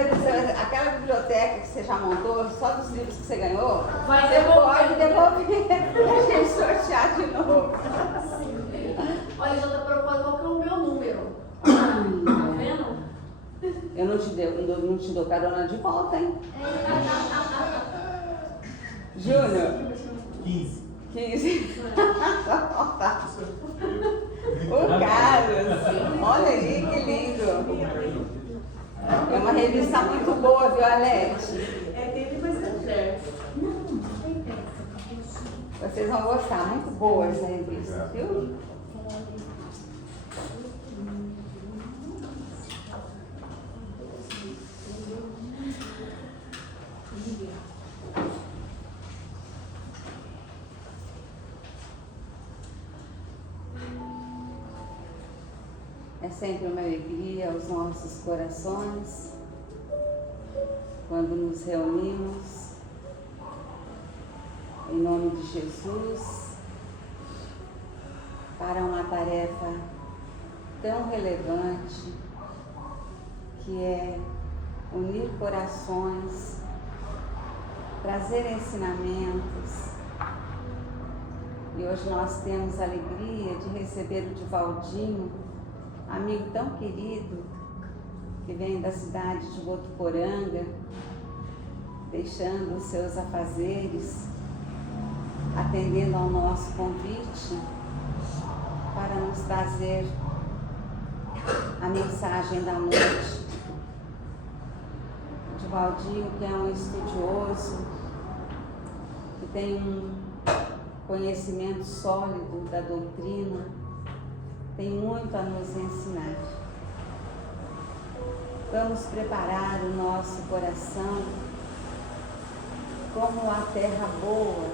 ver aquela biblioteca que você já montou, só dos livros que você ganhou, vai você pode devolver pra gente sortear de novo. Olha, já está preocupado qual que é o meu número. Tá vendo? Eu não te dou carona de volta, hein? Júnior? 15. 15. O Carlos, olha aí que lindo. É uma revista muito boa, viu, Alex? Dele, mas é certo. Vocês vão gostar, muito boa essa revista, viu? É sempre uma alegria aos nossos corações quando nos reunimos em nome de Jesus para uma tarefa tão relevante que é unir corações, trazer ensinamentos. E hoje nós temos a alegria de receber o Divaldinho, amigo tão querido, que vem da cidade de Votuporanga, deixando os seus afazeres, atendendo ao nosso convite para nos trazer a mensagem da noite. O Divaldinho, que é um estudioso, que tem um conhecimento sólido da doutrina, tem muito a nos ensinar. Vamos preparar o nosso coração como a terra boa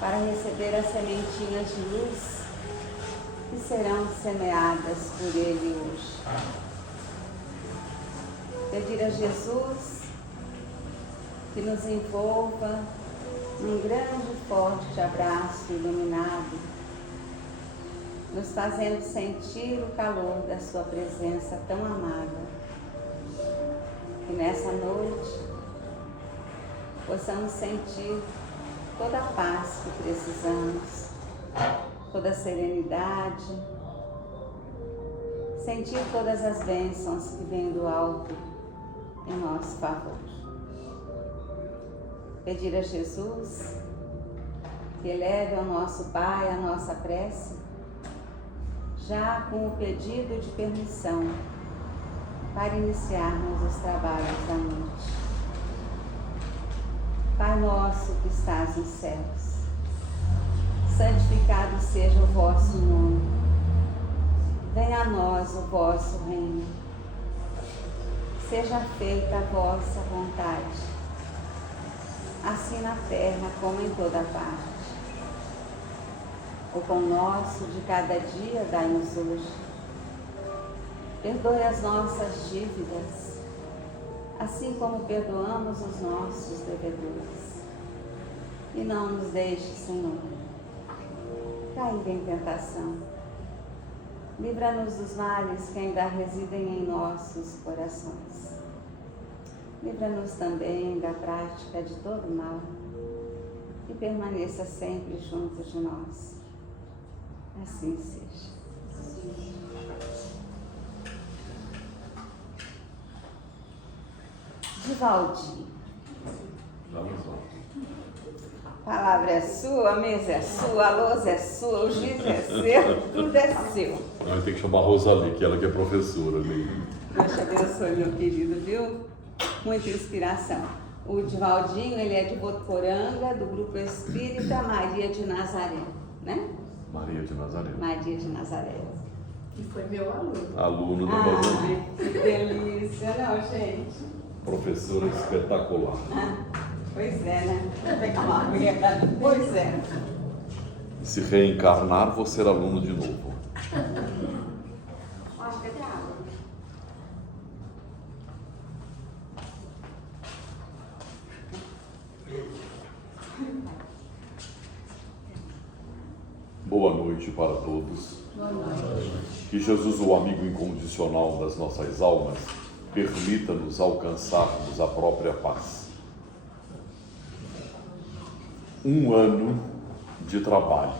para receber as sementinhas de luz que serão semeadas por Ele hoje. Pedir a Jesus que nos envolva num grande e forte abraço iluminado, nos fazendo sentir o calor da sua presença tão amada. Que nessa noite possamos sentir toda a paz que precisamos, toda a serenidade, sentir todas as bênçãos que vêm do alto em nosso favor. Pedir a Jesus que eleve ao nosso Pai a nossa prece, já com o pedido de permissão para iniciarmos os trabalhos da noite. Pai nosso que estás nos céus, santificado seja o vosso nome. Venha a nós o vosso reino. Seja feita a vossa vontade, assim na terra como em toda parte. O pão nosso de cada dia dai-nos hoje. Perdoe as nossas dívidas, assim como perdoamos os nossos devedores. E não nos deixe, Senhor, cair em tentação. Livra-nos dos males que ainda residem em nossos corações. Livra-nos também da prática de todo mal e permaneça sempre junto de nós. Assim seja. Divaldinho. A palavra é sua, a mesa é sua, a lousa é sua, o giz é seu, tudo é seu. Nós tem que chamar a Rosali, que ela que é professora. Né? Deus te abençoe, meu querido, viu? Muita inspiração. O Divaldinho, ele é de Votuporanga, do Grupo Espírita Maria de Nazaré, né? Maria de Nazaré. Maria de Nazaré. Que foi meu aluno. Aluno da Rosali. Que delícia, não, gente? Professora espetacular. Pois é, né? Vou pegar uma aguinha. Pois é. Se reencarnar, vou ser aluno de novo. Acho que é de água. Boa noite para todos. Boa noite. Que Jesus, o amigo incondicional das nossas almas, permita-nos alcançarmos a própria paz. Um ano de trabalho,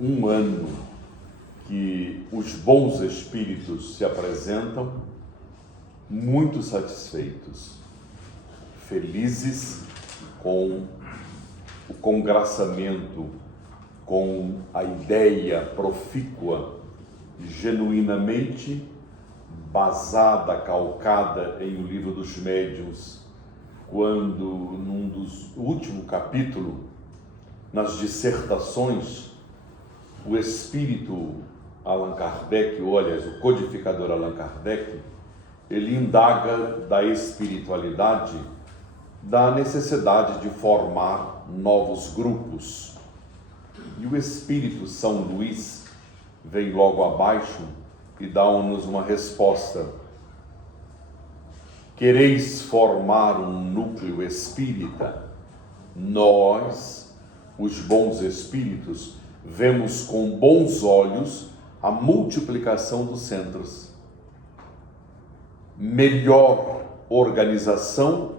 um ano que os bons espíritos se apresentam muito satisfeitos, felizes com o congraçamento, com a ideia profícua, genuinamente basada, calcada em O Livro dos Médiuns, quando, num dos últimos capítulos, nas dissertações, o espírito Allan Kardec, ou aliás, o codificador Allan Kardec, ele indaga da espiritualidade, da necessidade de formar novos grupos. E o espírito São Luís vem logo abaixo e dá-nos uma resposta. Quereis formar um núcleo espírita? Nós, os bons espíritos, vemos com bons olhos a multiplicação dos centros. Melhor organização,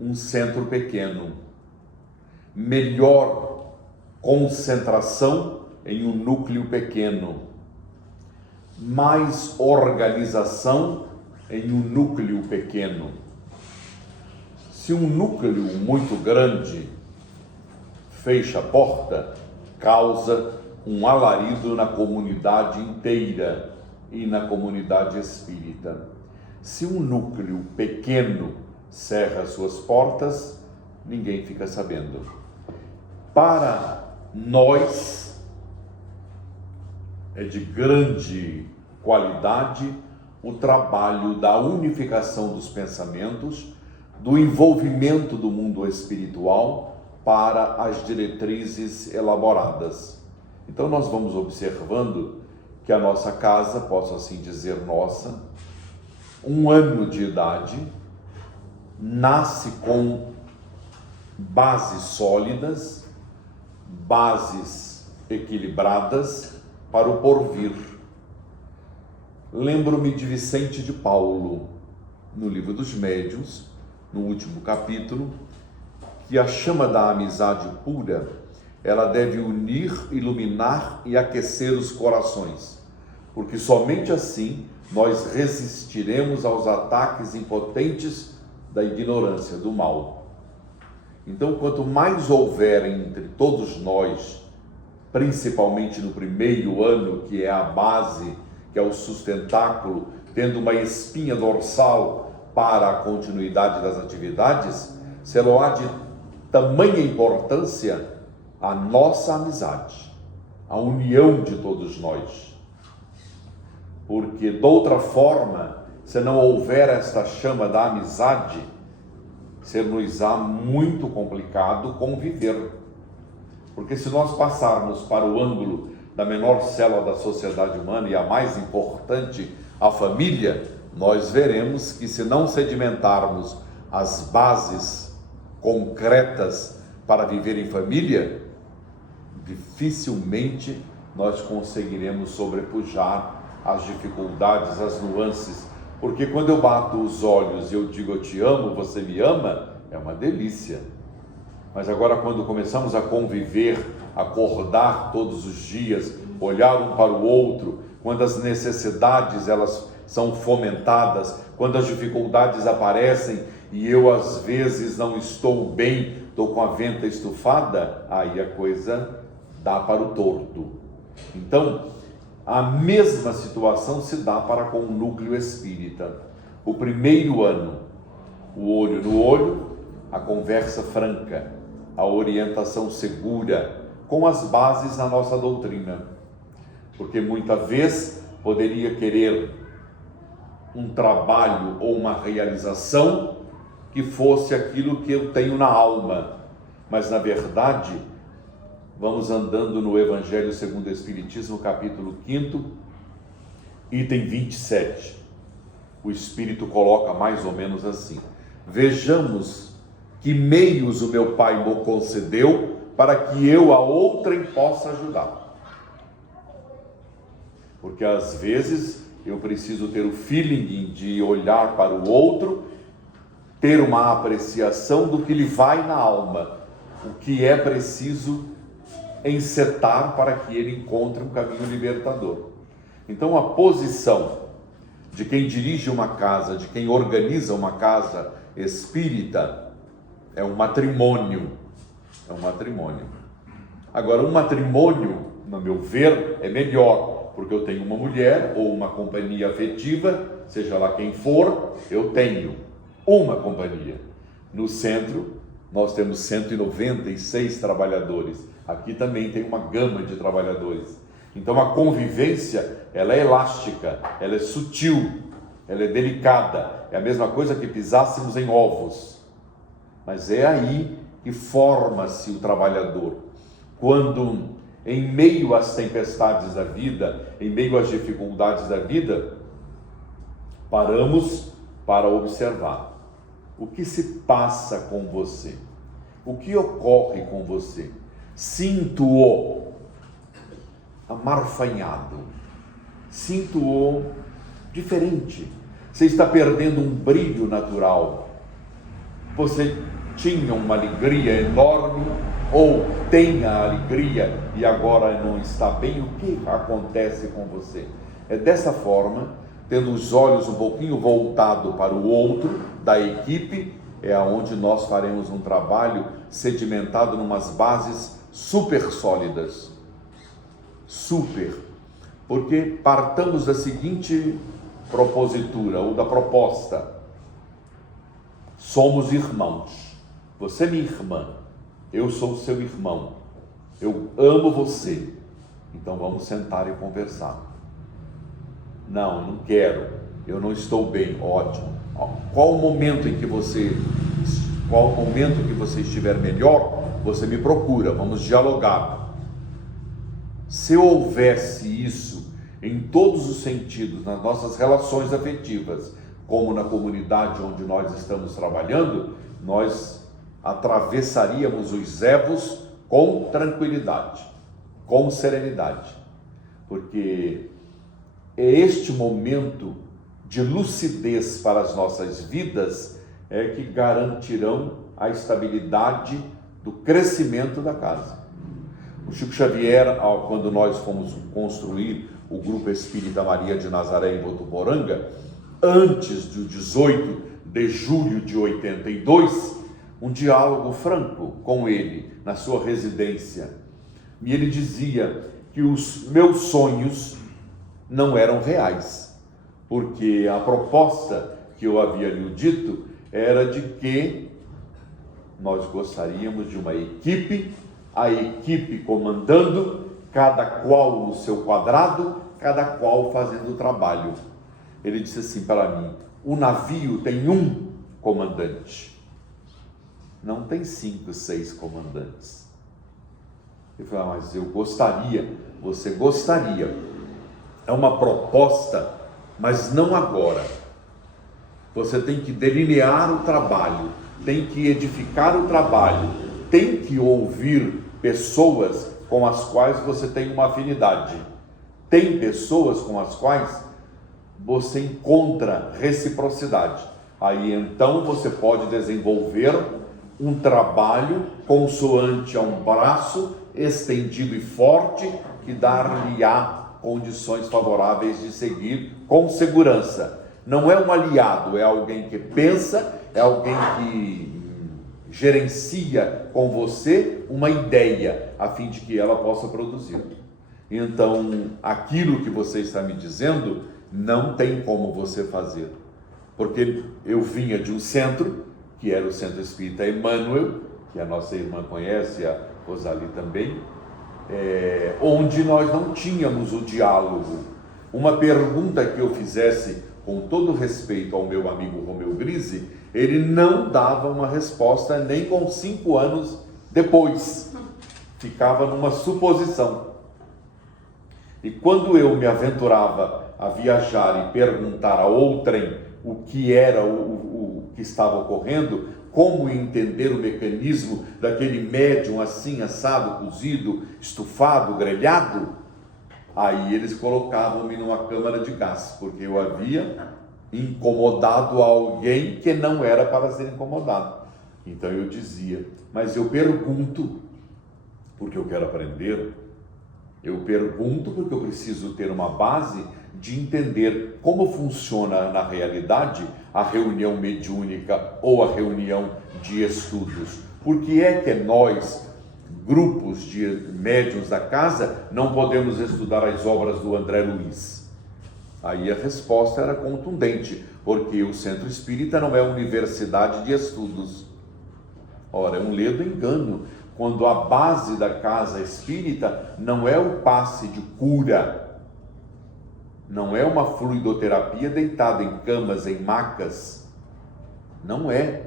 um centro pequeno. Melhor concentração em um núcleo pequeno. Mais organização em um núcleo pequeno. Se um núcleo muito grande fecha a porta, causa um alarido na comunidade inteira e na comunidade espírita. Se um núcleo pequeno cerra suas portas, ninguém fica sabendo. Para nós, é de grande qualidade o trabalho da unificação dos pensamentos, do envolvimento do mundo espiritual para as diretrizes elaboradas. Então nós vamos observando que a nossa casa, posso assim dizer nossa, 1 ano de idade, nasce com bases sólidas, bases equilibradas para o porvir. Lembro-me de Vicente de Paulo, no Livro dos Médiuns, no último capítulo, que a chama da amizade pura, ela deve unir, iluminar e aquecer os corações, porque somente assim nós resistiremos aos ataques impotentes da ignorância, do mal. Então, quanto mais houver entre todos nós, principalmente no primeiro ano, que é a base, que é o sustentáculo, tendo uma espinha dorsal para a continuidade das atividades, será de tamanha importância a nossa amizade, a união de todos nós. Porque, de outra forma, se não houver esta chama da amizade, ser-nos-á muito complicado conviver. Porque se nós passarmos para o ângulo da menor célula da sociedade humana e a mais importante, a família, nós veremos que se não sedimentarmos as bases concretas para viver em família, dificilmente nós conseguiremos sobrepujar as dificuldades, as nuances. Porque quando eu bato os olhos e eu digo eu te amo, você me ama, é uma delícia. Mas agora quando começamos a conviver, acordar todos os dias, olhar um para o outro, quando as necessidades elas são fomentadas, quando as dificuldades aparecem e eu às vezes não estou bem, estou com a venta estufada, aí a coisa dá para o torto. Então, a mesma situação se dá para com o núcleo espírita. O primeiro ano, o olho no olho, a conversa franca, a orientação segura, com as bases na nossa doutrina. Porque muita vez poderia querer um trabalho ou uma realização que fosse aquilo que eu tenho na alma, mas na verdade, vamos andando no Evangelho segundo o Espiritismo, capítulo 5, item 27. O Espírito coloca mais ou menos assim: vejamos que meios o meu Pai me concedeu para que eu a outrem possa ajudar. Porque às vezes eu preciso ter o feeling de olhar para o outro, ter uma apreciação do que lhe vai na alma, o que é preciso encetar para que ele encontre um caminho libertador. Então, a posição de quem dirige uma casa, de quem organiza uma casa espírita, é um matrimônio. É um matrimônio. Agora, um matrimônio, no meu ver, é melhor, porque eu tenho uma mulher ou uma companhia afetiva, seja lá quem for, eu tenho uma companhia. No centro, nós temos 196 trabalhadores. Aqui também tem uma gama de trabalhadores. Então a convivência, ela é elástica, ela é sutil, ela é delicada. É a mesma coisa que pisássemos em ovos. Mas é aí que forma-se o trabalhador. Quando, em meio às tempestades da vida, em meio às dificuldades da vida, paramos para observar. O que se passa com você? O que ocorre com você? Sinto-o amarfanhado, sinto-o diferente. Você está perdendo um brilho natural. Você tinha uma alegria enorme, ou tem a alegria e agora não está bem. O que acontece com você? É dessa forma, tendo os olhos um pouquinho voltados para o outro, da equipe, é aonde nós faremos um trabalho sedimentado numas bases super sólidas. Super. Porque partamos da seguinte propositura, ou da proposta: somos irmãos. Você é minha irmã, eu sou seu irmão, eu amo você, então vamos sentar e conversar. Não, eu não quero, eu não estou bem. Ótimo. Qual o momento que você estiver melhor, você me procura, vamos dialogar. Se houvesse isso em todos os sentidos, nas nossas relações afetivas, como na comunidade onde nós estamos trabalhando, nós atravessaríamos os erros com tranquilidade, com serenidade, porque é este momento de lucidez para as nossas vidas é que garantirão a estabilidade do crescimento da casa. O Chico Xavier, quando nós fomos construir o Grupo Espírita Maria de Nazaré em Votuporanga, antes do 18 de julho de 82, um diálogo franco com ele na sua residência. E ele dizia que os meus sonhos não eram reais, porque a proposta que eu havia lhe dito era de que nós gostaríamos de uma equipe, a equipe comandando, cada qual no seu quadrado, cada qual fazendo o trabalho. Ele disse assim para mim: o navio tem um comandante, não tem 5, 6 comandantes. Eu falei: mas eu gostaria, você gostaria. É uma proposta, mas não agora. Você tem que delinear o trabalho, tem que edificar o trabalho, tem que ouvir pessoas com as quais você tem uma afinidade. Tem pessoas com as quais você encontra reciprocidade. Aí então você pode desenvolver um trabalho consoante a um braço estendido e forte que dar-lhe-á condições favoráveis de seguir com segurança. Não é um aliado, é alguém que pensa, é alguém que gerencia com você uma ideia, a fim de que ela possa produzir. Então, aquilo que você está me dizendo, não tem como você fazer. Porque eu vinha de um centro, que era o Centro Espírita Emmanuel, que a nossa irmã conhece, a Rosali também, onde nós não tínhamos o diálogo. Uma pergunta que eu fizesse com todo respeito ao meu amigo Romeu Grise, ele não dava uma resposta nem com 5 anos depois. Ficava numa suposição. E quando eu me aventurava a viajar e perguntar a outrem o que era o que estava ocorrendo, como entender o mecanismo daquele médium assim, assado, cozido, estufado, grelhado, Aí eles colocavam-me numa câmara de gás, porque eu havia incomodado alguém que não era para ser incomodado. Então eu dizia, mas eu pergunto porque eu quero aprender, eu pergunto porque eu preciso ter uma base de entender como funciona na realidade a reunião mediúnica ou a reunião de estudos. Por que é que nós, grupos de médiuns da casa, não podemos estudar as obras do André Luiz? Aí a resposta era contundente, porque o Centro Espírita não é universidade de estudos. Ora, é um ledo engano, quando a base da casa espírita não é o passe de cura, não é uma fluidoterapia deitada em camas, em macas, não é.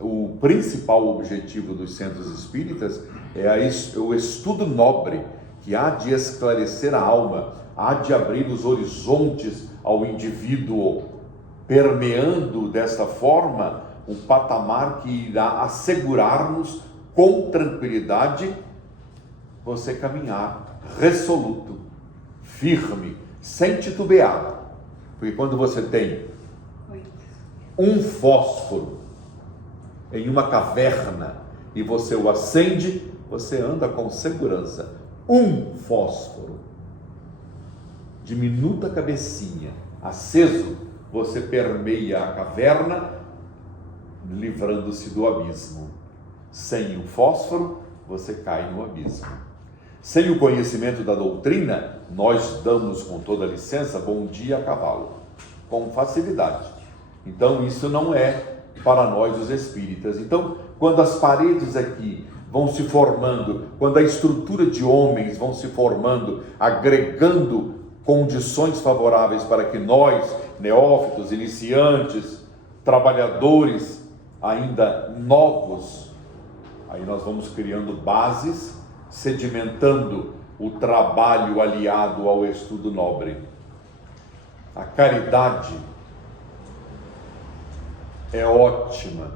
O principal objetivo dos centros espíritas é o estudo nobre, que há de esclarecer a alma, há de abrir os horizontes ao indivíduo, permeando desta forma um patamar que irá assegurar-nos com tranquilidade você caminhar resoluto, firme, sem titubear. Porque quando você tem um fósforo em uma caverna e você o acende, você anda com segurança. Um fósforo, diminuta cabecinha, aceso, você permeia a caverna, livrando-se do abismo. Sem o fósforo, você cai no abismo. Sem o conhecimento da doutrina, nós damos, com toda licença, bom dia a cavalo, com facilidade. Então isso não é para nós os espíritas. Então, quando as paredes aqui vão se formando, quando a estrutura de homens vão se formando, agregando condições favoráveis para que nós, neófitos, iniciantes, trabalhadores ainda novos, aí nós vamos criando bases, sedimentando o trabalho aliado ao estudo nobre. A caridade é ótima,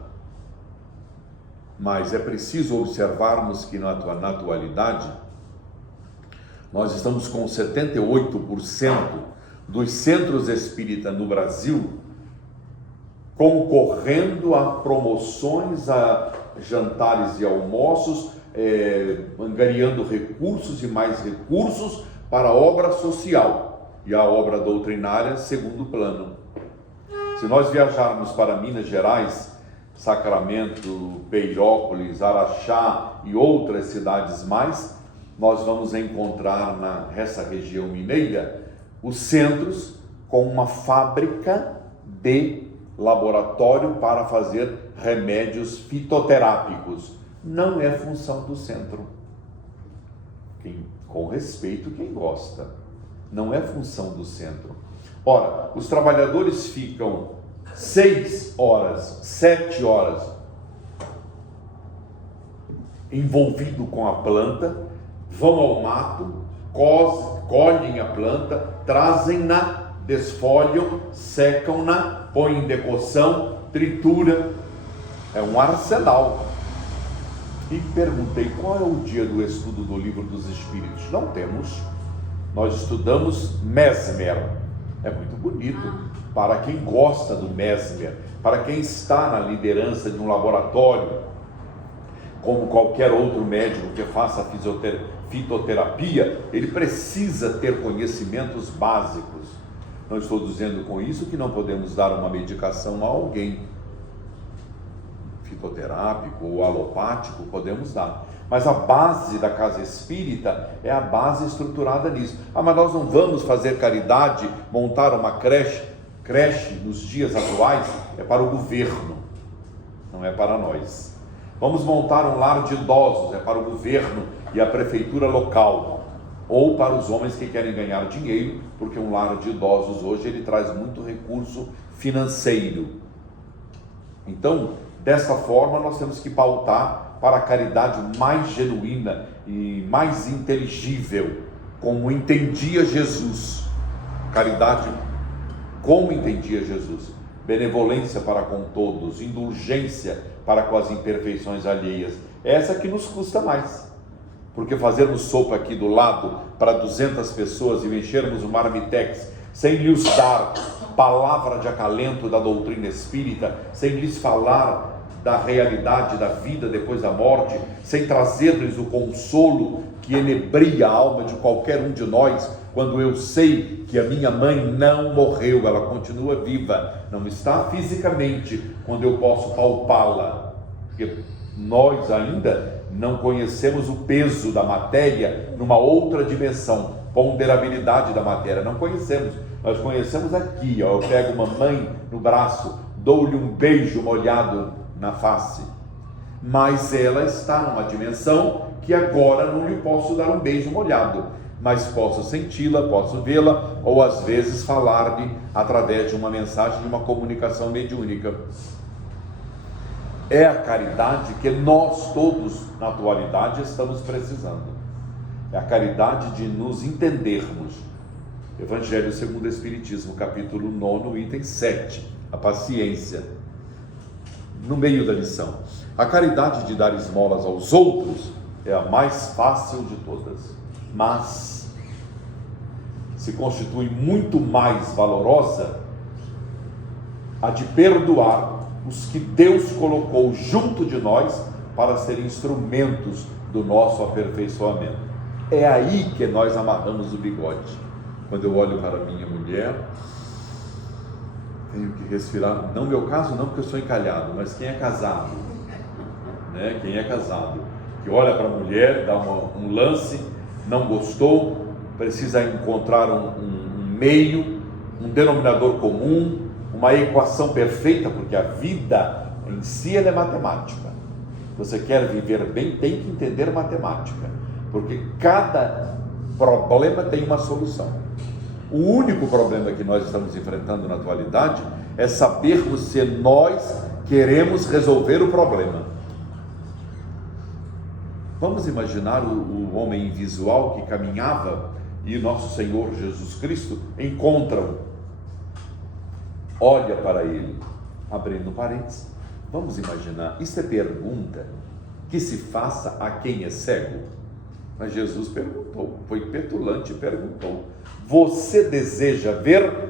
mas é preciso observarmos que na atualidade nós estamos com 78% dos centros espíritas no Brasil concorrendo a promoções, a jantares e almoços, angariando recursos e mais recursos para a obra social e a obra doutrinária segundo plano. Se nós viajarmos para Minas Gerais, Sacramento, Peirópolis, Araxá e outras cidades mais, nós vamos encontrar nessa região mineira os centros com uma fábrica de laboratório para fazer remédios fitoterápicos. Não é função do centro. Com respeito, quem gosta. Não é função do centro. Ora, os trabalhadores ficam 6 horas, 7 horas envolvidos com a planta, vão ao mato, colhem a planta, trazem-na, desfolham, secam-na, põem em decocção, tritura. É um arsenal. E perguntei qual é o dia do estudo do Livro dos Espíritos. Não temos. Nós estudamos Mesmer. É muito bonito para quem gosta do Mesmer, para quem está na liderança de um laboratório, como qualquer outro médico que faça fitoterapia, ele precisa ter conhecimentos básicos. Não estou dizendo com isso que não podemos dar uma medicação a alguém. Fitoterápico ou alopático podemos dar. Mas a base da casa espírita é a base estruturada nisso. Mas nós não vamos fazer caridade, montar uma creche nos dias atuais, é para o governo, não é para nós. Vamos montar um lar de idosos, é para o governo e a prefeitura local, ou para os homens que querem ganhar dinheiro, porque um lar de idosos hoje ele traz muito recurso financeiro. Então, dessa forma, nós temos que pautar para a caridade mais genuína e mais inteligível, como entendia Jesus. Caridade como entendia Jesus. Benevolência para com todos, indulgência para com as imperfeições alheias. Essa que nos custa mais, porque fazermos sopa aqui do lado para 200 pessoas e enchermos o marmitex, sem lhes dar palavra de acalento da doutrina espírita, sem lhes falar da realidade da vida depois da morte, sem trazer-lhes o consolo que enebria a alma de qualquer um de nós, quando eu sei que a minha mãe não morreu, ela continua viva, não está fisicamente, quando eu posso palpá-la, porque nós ainda não conhecemos o peso da matéria numa outra dimensão, ponderabilidade da matéria, não conhecemos, nós conhecemos aqui, ó, eu pego mamãe no braço, dou-lhe um beijo molhado na face, mas ela está numa dimensão que agora não lhe posso dar um beijo molhado, mas posso senti-la, posso vê-la, ou às vezes falar-lhe através de uma mensagem, de uma comunicação mediúnica. É a caridade que nós todos, na atualidade, estamos precisando. É a caridade de nos entendermos. Evangelho segundo o Espiritismo, capítulo 9, item 7, a paciência. No meio da lição, a caridade de dar esmolas aos outros é a mais fácil de todas, mas se constitui muito mais valorosa a de perdoar os que Deus colocou junto de nós para serem instrumentos do nosso aperfeiçoamento. É aí que nós amarramos o bigode. Quando eu olho para minha mulher, tenho que respirar, não meu caso não, porque eu sou encalhado, mas quem é casado, né? Quem é casado, que olha para a mulher, dá um lance, não gostou, precisa encontrar um meio, um denominador comum, uma equação perfeita, porque a vida em si ela é matemática. Você quer viver bem, tem que entender matemática, porque cada problema tem uma solução. O único problema que nós estamos enfrentando na atualidade é sabermos se nós queremos resolver o problema. Vamos imaginar o homem invisual que caminhava e nosso Senhor Jesus Cristo encontra-o, olha para ele, abrindo parênteses. Vamos imaginar, isso é pergunta que se faça a quem é cego. Mas Jesus perguntou, foi petulante e perguntou: você deseja ver?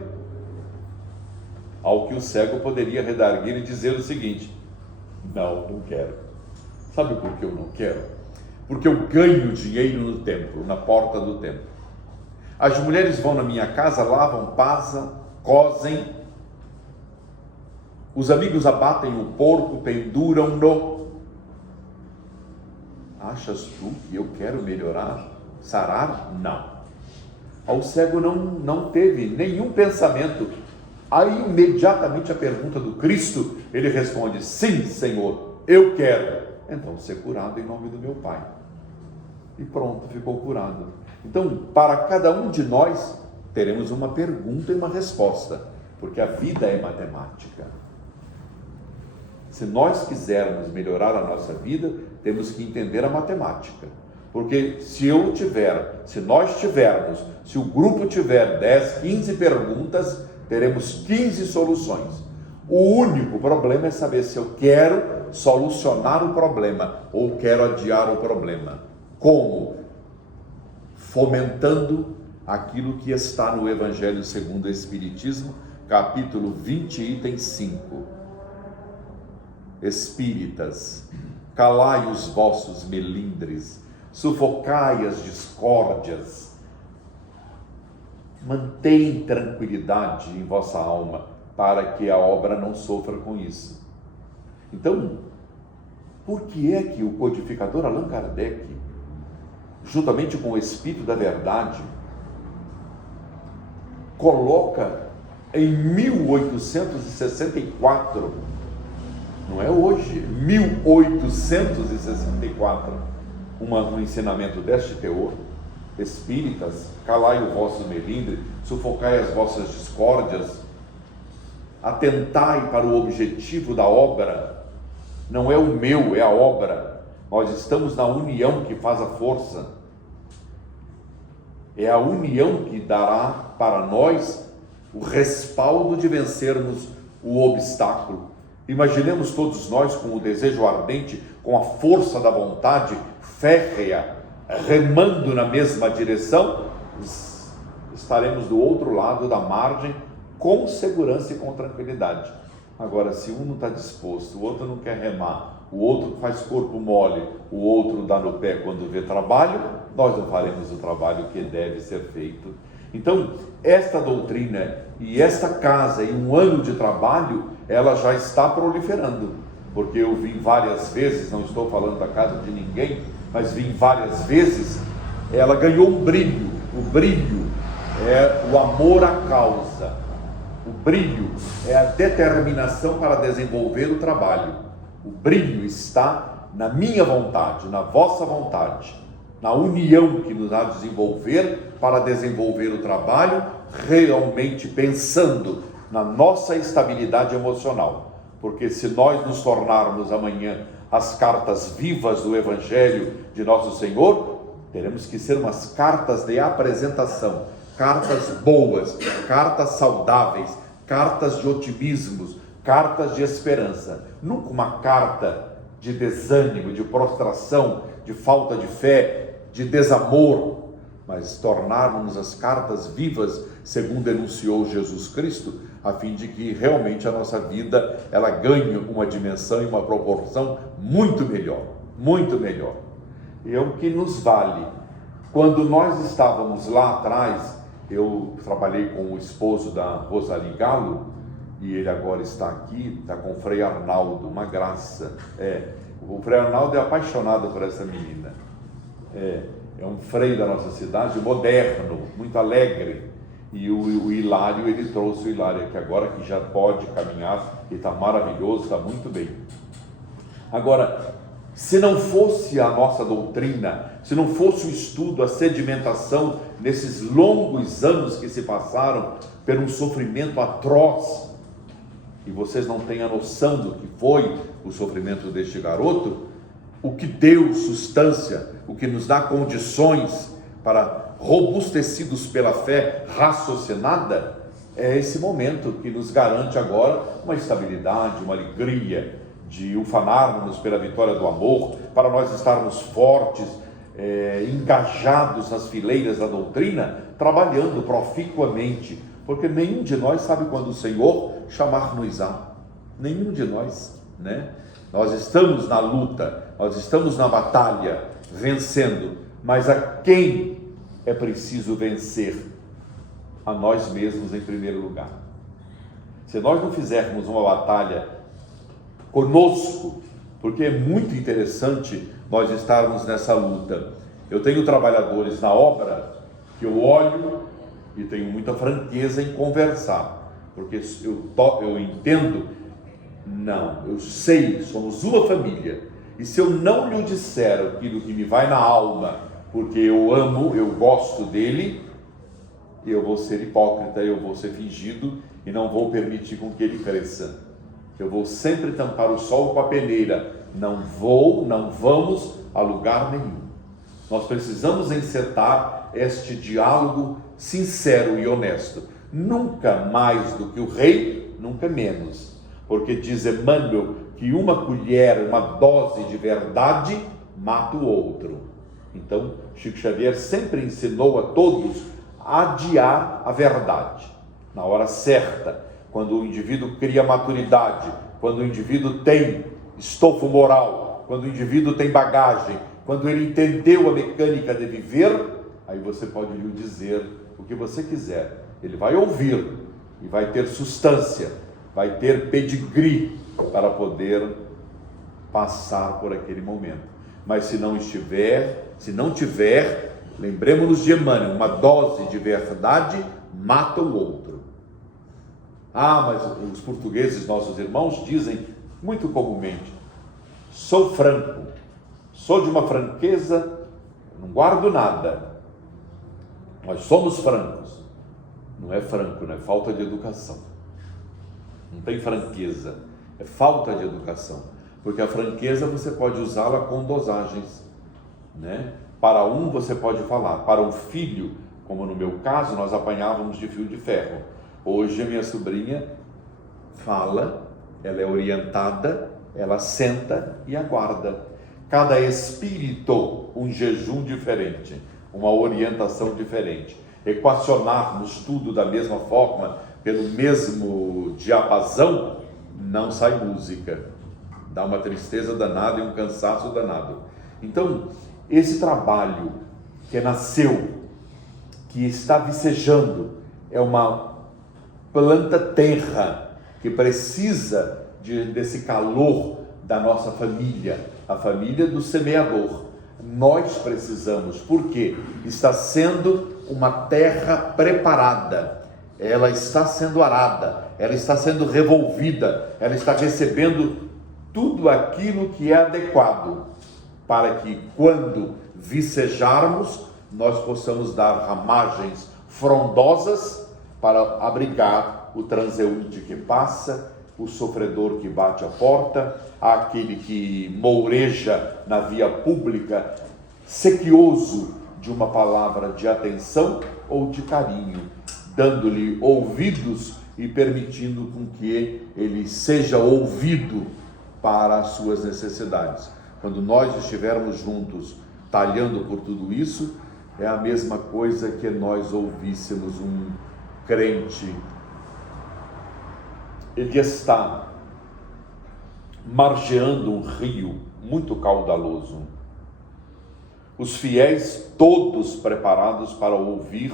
Ao que o cego poderia redarguir e dizer o seguinte: não quero. Sabe por que eu não quero? Porque eu ganho dinheiro no templo, na porta do templo. As mulheres vão na minha casa, lavam, passam, cozem. Os amigos abatem o porco, penduram-no. Achas tu que eu quero melhorar, sarar? Não. O cego não teve nenhum pensamento. Aí imediatamente a pergunta do Cristo, ele responde: sim, Senhor, eu quero. Então ser curado em nome do meu Pai. E pronto, ficou curado. Então, para cada um de nós, teremos uma pergunta e uma resposta, porque a vida é matemática. Se nós quisermos melhorar a nossa vida, temos que entender a matemática. Porque se nós tivermos, se o grupo tiver 10, 15 perguntas, teremos 15 soluções. O único problema é saber se eu quero solucionar o problema ou quero adiar o problema. Como? Fomentando aquilo que está no Evangelho segundo o Espiritismo, capítulo 20, item 5. Espíritas, calai os vossos melindres, sufocai as discórdias, mantém tranquilidade em vossa alma, para que a obra não sofra com isso. Então, por que é que o codificador Allan Kardec, juntamente com o Espírito da Verdade, coloca em 1864, não é hoje, 1864, um ensinamento deste teor: espíritas, calai o vosso melindre, sufocai as vossas discórdias, atentai para o objetivo da obra. Não é o meu, é a obra. Nós estamos na união que faz a força. É a união que dará para nós o respaldo de vencermos o obstáculo. Imaginemos todos nós com o desejo ardente, com a força da vontade férrea remando na mesma direção, estaremos do outro lado da margem com segurança e com tranquilidade. Agora, se um não está disposto, o outro não quer remar, o outro faz corpo mole, o outro dá no pé quando vê trabalho, nós não faremos o trabalho que deve ser feito. Então, esta doutrina e esta casa em um ano de trabalho, ela já está proliferando, porque eu vim várias vezes, não estou falando da casa de ninguém, mas vim várias vezes, ela ganhou um brilho. O brilho é o amor à causa, o brilho é a determinação para desenvolver o trabalho. O brilho está na minha vontade, na vossa vontade, na união que nos há de desenvolver para desenvolver o trabalho, realmente pensando na nossa estabilidade emocional. Porque se nós nos tornarmos amanhã as cartas vivas do Evangelho de Nosso Senhor, teremos que ser umas cartas de apresentação, cartas boas, cartas saudáveis, cartas de otimismos, cartas de esperança. Nunca uma carta de desânimo, de prostração, de falta de fé, de desamor, mas tornarmos as cartas vivas, segundo enunciou Jesus Cristo, a fim de que realmente a nossa vida ela ganhe uma dimensão e uma proporção muito melhor, muito melhor. E é o que nos vale. Quando nós estávamos lá atrás, eu trabalhei com o esposo da Rosali Galo, e ele agora está aqui, está com o Frei Arnaldo, uma graça. O Frei Arnaldo é apaixonado por essa menina. É um frei da nossa cidade, moderno, muito alegre. E o Hilário, ele trouxe o Hilário aqui agora, que já pode caminhar, e está maravilhoso, está muito bem. Agora, se não fosse a nossa doutrina, se não fosse o estudo, a sedimentação, nesses longos anos que se passaram, por um sofrimento atroz, e vocês não têm a noção do que foi o sofrimento deste garoto, o que deu substância, o que nos dá condições para, robustecidos pela fé raciocinada, é esse momento que nos garante agora uma estabilidade, uma alegria, de ufanarmos pela vitória do amor, para nós estarmos fortes, engajados nas fileiras da doutrina, trabalhando proficuamente, porque nenhum de nós sabe quando o Senhor chamar-nos-á, nenhum de nós, né? Nós estamos na luta, nós estamos na batalha, vencendo, mas a quem é preciso vencer? A nós mesmos em primeiro lugar. Se nós não fizermos uma batalha conosco, porque é muito interessante nós estarmos nessa luta. Eu tenho trabalhadores na obra que eu olho e tenho muita franqueza em conversar, porque eu entendo, não, eu sei, somos uma família, e se eu não lhe disser aquilo que me vai na alma, porque eu amo, eu gosto dele, eu vou ser hipócrita, eu vou ser fingido e não vou permitir com que ele cresça. Eu vou sempre tampar o sol com a peneira, não vamos a lugar nenhum. Nós precisamos encetar este diálogo sincero e honesto, nunca mais do que o rei, nunca menos, porque diz Emmanuel que uma colher, uma dose de verdade mata o outro. Então Chico Xavier sempre ensinou a todos a adiar a verdade, na hora certa, quando o indivíduo cria maturidade, quando o indivíduo tem estofo moral, quando o indivíduo tem bagagem, quando ele entendeu a mecânica de viver, aí você pode lhe dizer o que você quiser. Ele vai ouvir e vai ter substância, vai ter pedigree para poder passar por aquele momento. Mas se não tiver, lembremos-nos de Emmanuel, uma dose de verdade mata o outro. Mas os portugueses, nossos irmãos, dizem muito comumente: sou franco, sou de uma franqueza, não guardo nada. Nós somos francos. Não é franco, não é falta de educação. Não tem franqueza, é falta de educação. Porque a franqueza você pode usá-la com dosagens, né? Para um você pode falar, para um filho, como no meu caso, nós apanhávamos de fio de ferro. Hoje a minha sobrinha fala, ela é orientada, ela senta e aguarda. cada espírito um jejum diferente, uma orientação diferente. Equacionarmos tudo da mesma forma, pelo mesmo diapasão, não sai música. Dá uma tristeza danada e um cansaço danado. Então, esse trabalho que nasceu, que está vicejando, é uma planta terra que precisa desse calor da nossa família, a família do semeador. Nós precisamos, porque está sendo uma terra preparada, ela está sendo arada, ela está sendo revolvida, ela está recebendo tudo aquilo que é adequado, para que quando vicejarmos, nós possamos dar ramagens frondosas para abrigar o transeunte que passa, o sofredor que bate a porta, aquele que moureja na via pública, sequioso de uma palavra de atenção ou de carinho, dando-lhe ouvidos e permitindo com que ele seja ouvido para as suas necessidades. Quando nós estivermos juntos, talhando por tudo isso, é a mesma coisa que nós ouvíssemos um crente. Ele está margeando um rio muito caudaloso. Os fiéis todos preparados para ouvir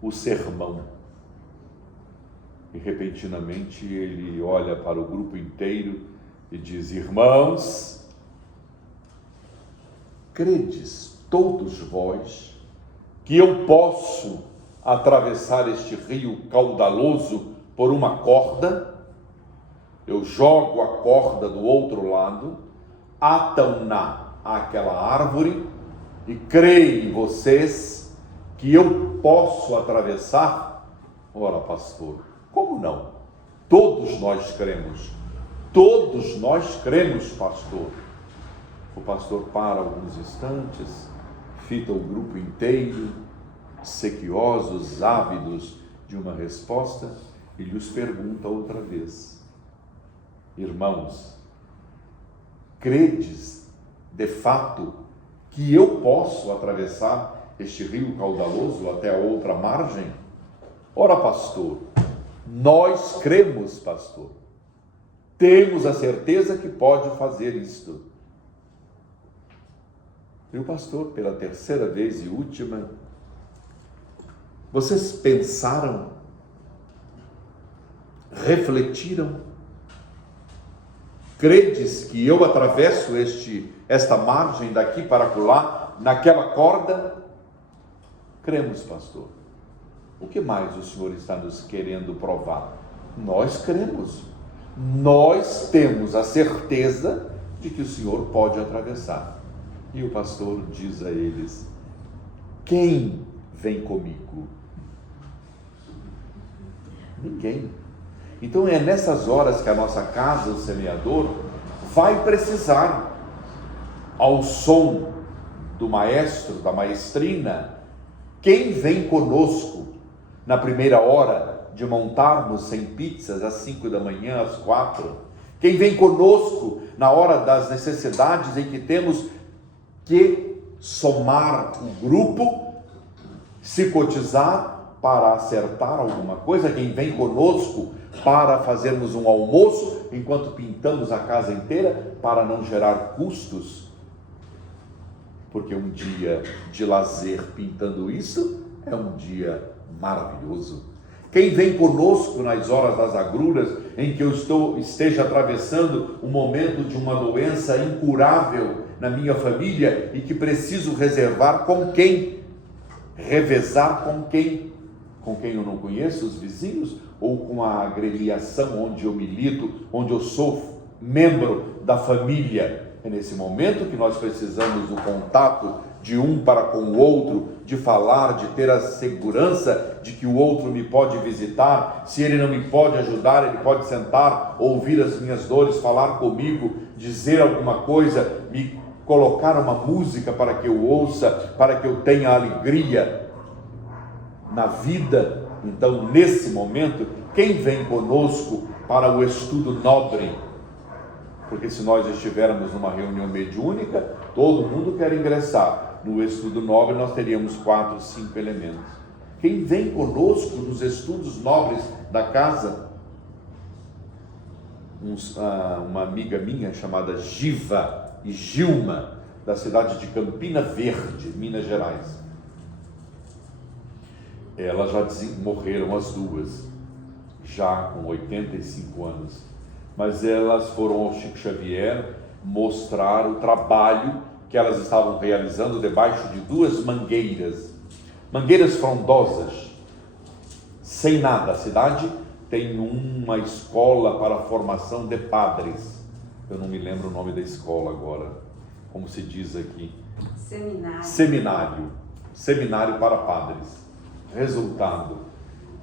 o sermão. E repentinamente ele olha para o grupo inteiro e diz: irmãos, credes todos vós que eu posso atravessar este rio caudaloso por uma corda? Eu jogo a corda do outro lado, atam-na àquela árvore e creem vocês que eu posso atravessar? Ora, pastor, como não? Todos nós cremos. Todos nós cremos, pastor. O pastor para alguns instantes, fita o grupo inteiro, sequiosos, ávidos de uma resposta, e lhes pergunta outra vez: irmãos, credes de fato que eu posso atravessar este rio caudaloso até a outra margem? Ora, pastor, nós cremos, pastor. Temos a certeza que pode fazer isto. E o pastor, pela terceira vez e última: vocês pensaram, refletiram, credes que eu atravesso esta margem daqui para acolá, naquela corda? Cremos, pastor. O que mais o Senhor está nos querendo provar? Nós cremos. Nós temos a certeza de que o Senhor pode atravessar. E o pastor diz a eles: quem vem comigo? Ninguém. Então é nessas horas que a nossa casa, o semeador, vai precisar, ao som do maestro, da maestrina, quem vem conosco na primeira hora de montarmos 100 pizzas às 5 da manhã, às 4? Quem vem conosco na hora das necessidades em que temos que somar o grupo, se cotizar para acertar alguma coisa? Quem vem conosco para fazermos um almoço enquanto pintamos a casa inteira para não gerar custos? Porque um dia de lazer pintando isso é um dia maravilhoso. Quem vem conosco nas horas das agruras em que eu esteja atravessando um momento de uma doença incurável na minha família e que preciso reservar com quem? Revezar com quem? Com quem eu não conheço, os vizinhos? Ou com a agremiação onde eu milito, onde eu sou membro da família? É nesse momento que nós precisamos do contato de um para com o outro, de falar, de ter a segurança de que o outro me pode visitar. Se ele não me pode ajudar, ele pode sentar, ouvir as minhas dores, falar comigo, dizer alguma coisa, me colocar uma música para que eu ouça, para que eu tenha alegria na vida. Então, nesse momento, quem vem conosco para o estudo nobre? porque se nós estivermos numa reunião mediúnica, todo mundo quer ingressar. No estudo nobre nós teríamos 4, 5 elementos. Quem vem conosco nos estudos nobres da casa, uma amiga minha chamada Giva e Gilma, da cidade de Campina Verde, Minas Gerais. Elas já morreram as duas, já com 85 anos. Mas elas foram ao Chico Xavier mostrar o trabalho que elas estavam realizando debaixo de 2 mangueiras frondosas, sem nada. A cidade tem uma escola para a formação de padres. Eu não me lembro o nome da escola agora, como se diz aqui. Seminário para padres. Resultado.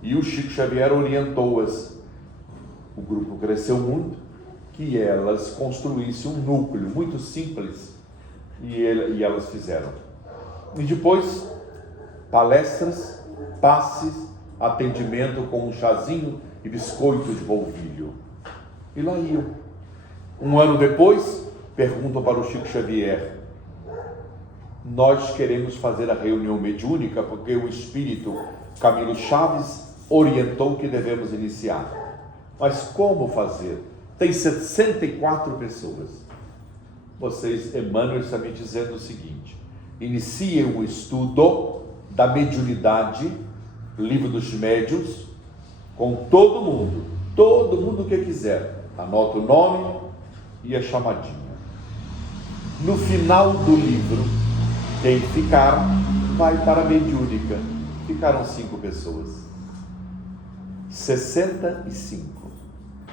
E o Chico Xavier orientou-as. O grupo cresceu muito, que elas construíssem um núcleo muito simples. E elas fizeram. E depois, palestras, passes, atendimento com um chazinho e biscoito de polvilho. E lá iam. Um ano depois, perguntam para o Chico Xavier: nós queremos fazer a reunião mediúnica porque o espírito Camilo Chaves orientou que devemos iniciar. Mas como fazer? Tem 64 pessoas. Vocês, Emmanuel está me dizendo o seguinte: iniciem um estudo da mediunidade, livro dos médiuns, com todo mundo que quiser. Anota o nome e a chamadinha. No final do livro, quem ficar vai para a mediúnica. Ficaram 5 pessoas. 65.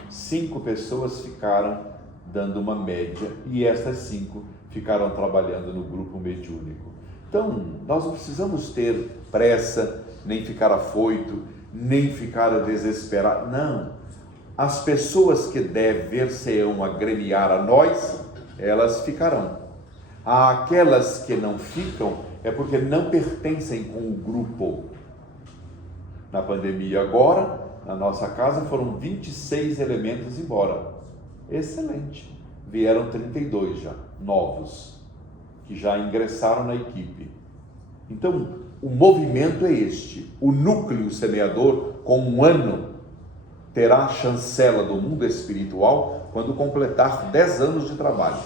5 pessoas ficaram dando uma média, e estas 5 ficaram trabalhando no grupo mediúnico. Então, nós não precisamos ter pressa, nem ficar afoito, nem ficar desesperado. Não. As pessoas que dever-se-ão agremiar a nós, elas ficarão. Aquelas que não ficam é porque não pertencem com o grupo. Na pandemia agora, na nossa casa foram 26 elementos embora. Excelente. Vieram 32 já, novos, que já ingressaram na equipe. Então, o movimento é este. O núcleo semeador, com 1 ano, terá a chancela do mundo espiritual quando completar 10 anos de trabalho.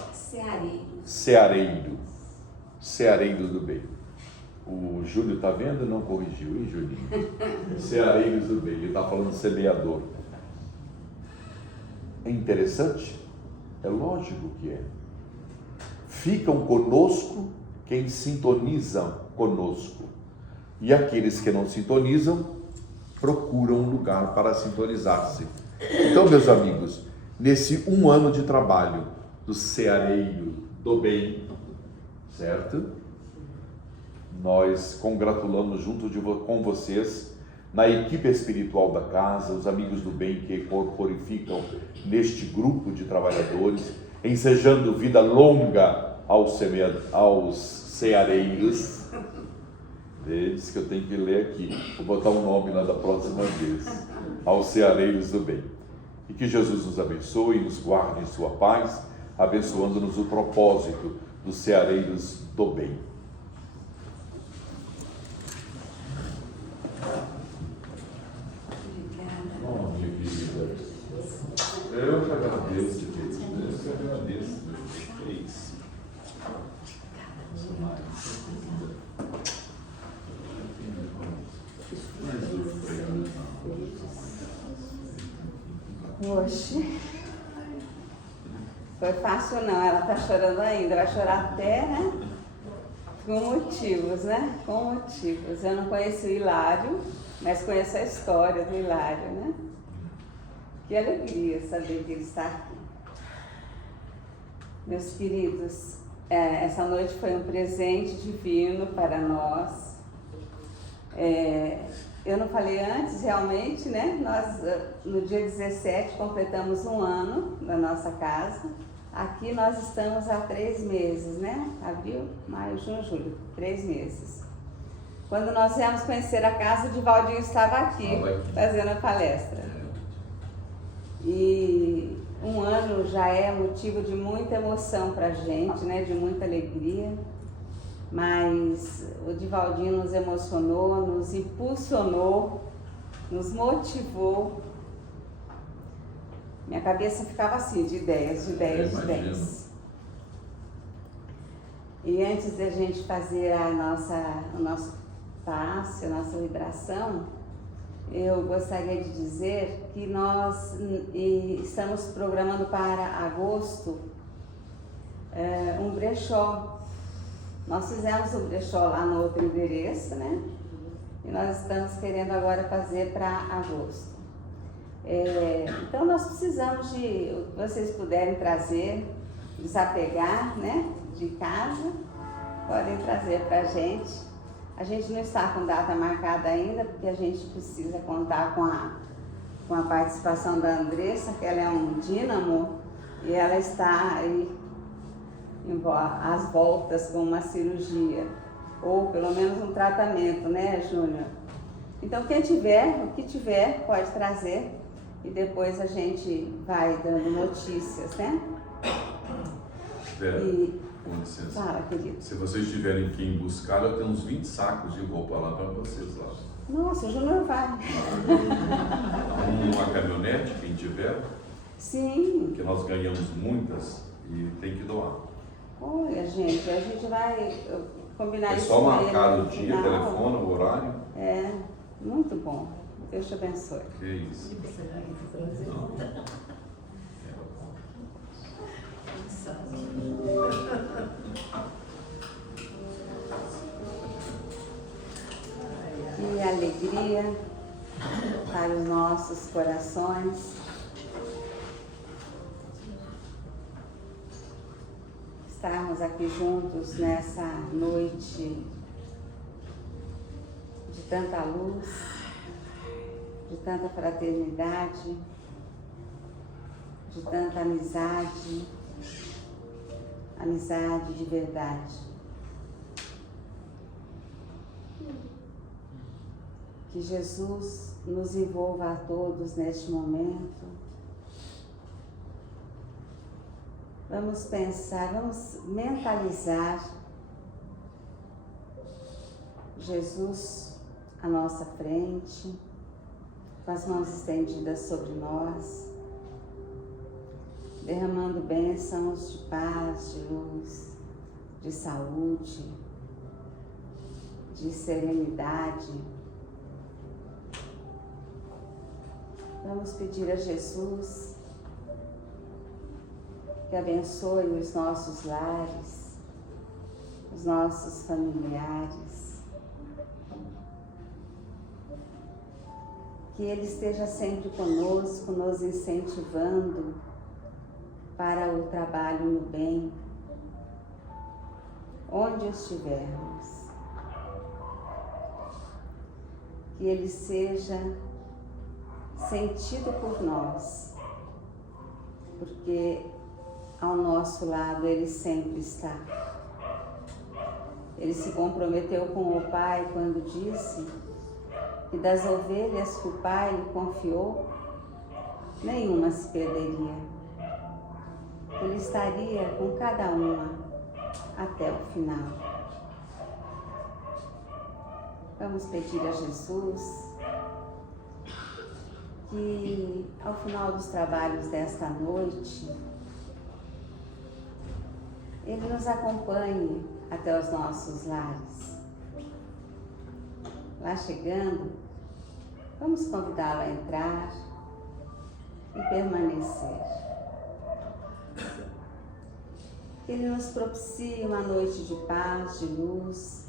Ceareiro do bem. O Júlio está vendo e não corrigiu, hein, Julinho? Ceareiros do bem, ele está falando semeador. É interessante? É lógico que é. Ficam conosco quem sintoniza conosco. E aqueles que não sintonizam, procuram um lugar para sintonizar-se. Então, meus amigos, nesse 1 ano de trabalho do Ceareiro do bem, certo? Nós congratulamos junto com vocês, na equipe espiritual da casa, os amigos do bem que corporificam neste grupo de trabalhadores, ensejando vida longa aos ceareiros. Diz que eu tenho que ler aqui, vou botar um nome lá da próxima vez, aos ceareiros do bem. E que Jesus nos abençoe e nos guarde em sua paz, abençoando-nos o propósito dos ceareiros do bem. Eu te agradeço, querido. Eu te agradeço. É isso. Oxe, foi fácil não, ela está chorando ainda, vai chorar até, né? Com motivos, né? Com motivos. Eu não conheço o Hilário, mas conheço a história do Hilário, né? Que alegria saber que ele está aqui. Meus queridos, essa noite foi um presente divino para nós. Eu não falei antes, realmente, né? Nós, no dia 17, completamos 1 ano da nossa casa. Aqui nós estamos há 3 meses, né? Abril, maio, junho, julho, 3 meses. Quando nós viemos conhecer a casa, o Divaldinho estava aqui, fazendo a palestra. E 1 ano ano já é motivo de muita emoção para a gente, né? De muita alegria. Mas o Divaldinho nos emocionou, nos impulsionou, nos motivou. Minha cabeça ficava assim, de ideias. E antes da gente fazer o nosso passe, a nossa vibração, eu gostaria de dizer que nós estamos programando para agosto um brechó. Nós fizemos um brechó lá no outro endereço, né? E nós estamos querendo agora fazer para agosto. Então nós precisamos de, vocês puderem trazer, desapegar, né, de casa, podem trazer para a gente. A gente não está com data marcada ainda, porque a gente precisa contar com a participação da Andressa, que ela é um dínamo e ela está aí às voltas com uma cirurgia, ou pelo menos um tratamento, né, Júnior? Então, quem tiver, o que tiver, pode trazer e depois a gente vai dando notícias, né? Vera, com licença. Fala, querido. Se vocês tiverem quem buscar, eu tenho uns 20 sacos de roupa lá para vocês lá. Nossa, o Júnior vai. Uma caminhonete, quem tiver. Sim. Que nós ganhamos muitas e tem que doar. Olha, gente, a gente vai combinar isso. É só marcar o no dia, final. telefone, o horário. É, muito bom. Deus te abençoe. Que isso. Não. Que alegria para os nossos corações estarmos aqui juntos nessa noite de tanta luz, de tanta fraternidade, de tanta amizade, amizade de verdade. Que Jesus nos envolva a todos neste momento. Vamos pensar, vamos mentalizar Jesus à nossa frente, com as mãos estendidas sobre nós, derramando bênçãos de paz, de luz, de saúde, de serenidade. Vamos pedir a Jesus que abençoe os nossos lares, os nossos familiares, que Ele esteja sempre conosco, nos incentivando para o trabalho no bem, onde estivermos. Que Ele seja sentido por nós, porque ao nosso lado Ele sempre está. Ele se comprometeu com o Pai quando disse que das ovelhas que o Pai lhe confiou, nenhuma se perderia. Ele estaria com cada uma até o final. Vamos pedir a Jesus que ao final dos trabalhos desta noite, Ele nos acompanhe até os nossos lares. Lá chegando, vamos convidá-lo a entrar e permanecer. Que Ele nos propicie uma noite de paz, de luz,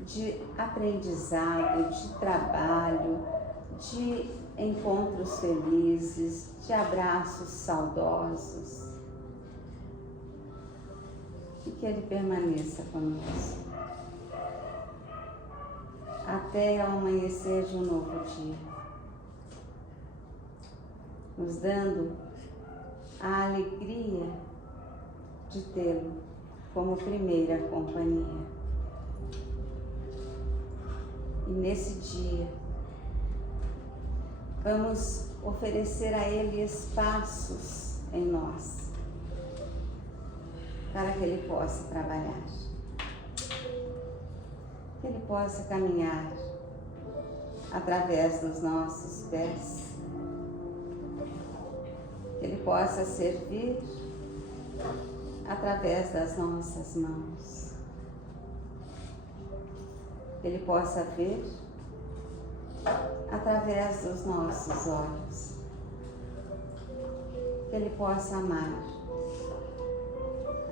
de aprendizado, de trabalho, de encontros felizes, de abraços saudosos. E que Ele permaneça conosco até ao amanhecer de um novo dia, nos dando a alegria de tê-lo como primeira companhia. E nesse dia, vamos oferecer a Ele espaços em nós, para que ele possa trabalhar, que ele possa caminhar através dos nossos pés, que ele possa servir através das nossas mãos, que ele possa ver através dos nossos olhos, que ele possa amar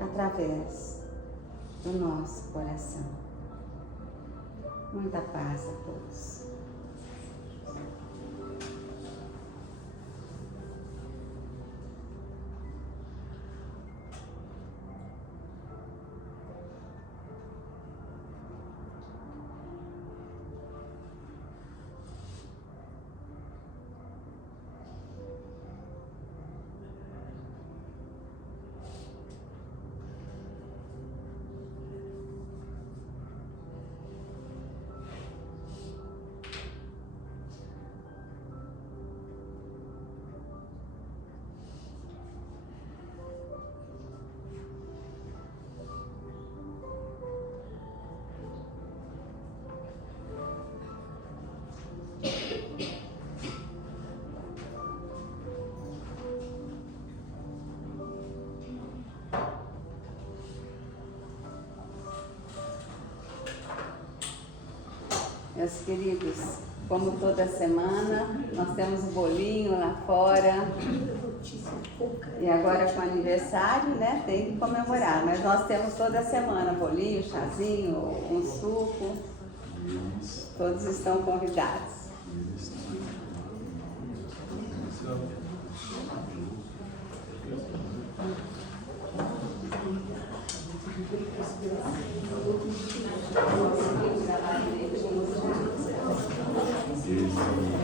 através do nosso coração. Muita paz a todos. Meus queridos, como toda semana, nós temos um bolinho lá fora. E agora com o aniversário, né, tem que comemorar. Mas nós temos toda semana bolinho, chazinho, um suco. Todos estão convidados. Isso.